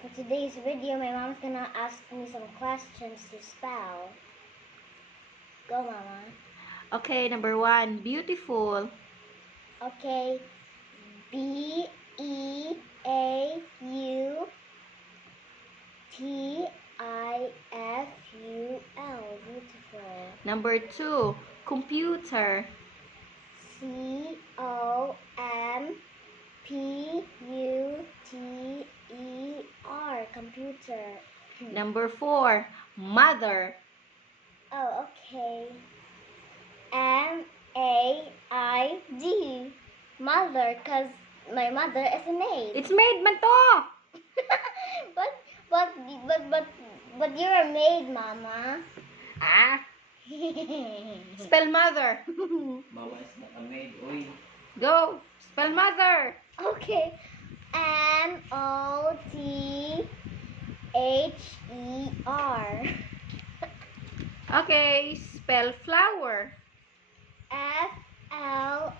For today's video, my mom's gonna ask me some questions to spell. Go, Mama. Okay, number 1, beautiful. Okay. B-E-A-U-T-I-F-U-L. Beautiful. Number 2, computer. C-O-M-P-U-T-E-R. Computer. Number 4, mother. Oh, okay. M-A-I-D. Mother, because my mother is a maid. It's maid man to. But you're a maid, Mama. Ah, spell mother. Mama is not a maid, oy. Go, spell mother. Okay. M-O-T-H-E-R. Okay, spell flower. F-L-O-W-E-R.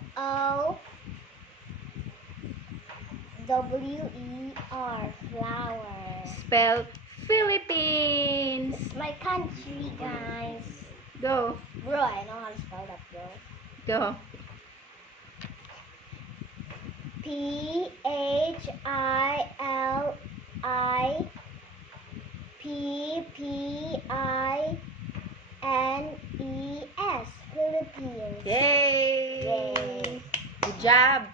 Flower. Spell Philippines. It's my country, guys. Go, Bro, I know how to spell that, bro. go. Philippines. Philippines. Yay! Yay. Good job.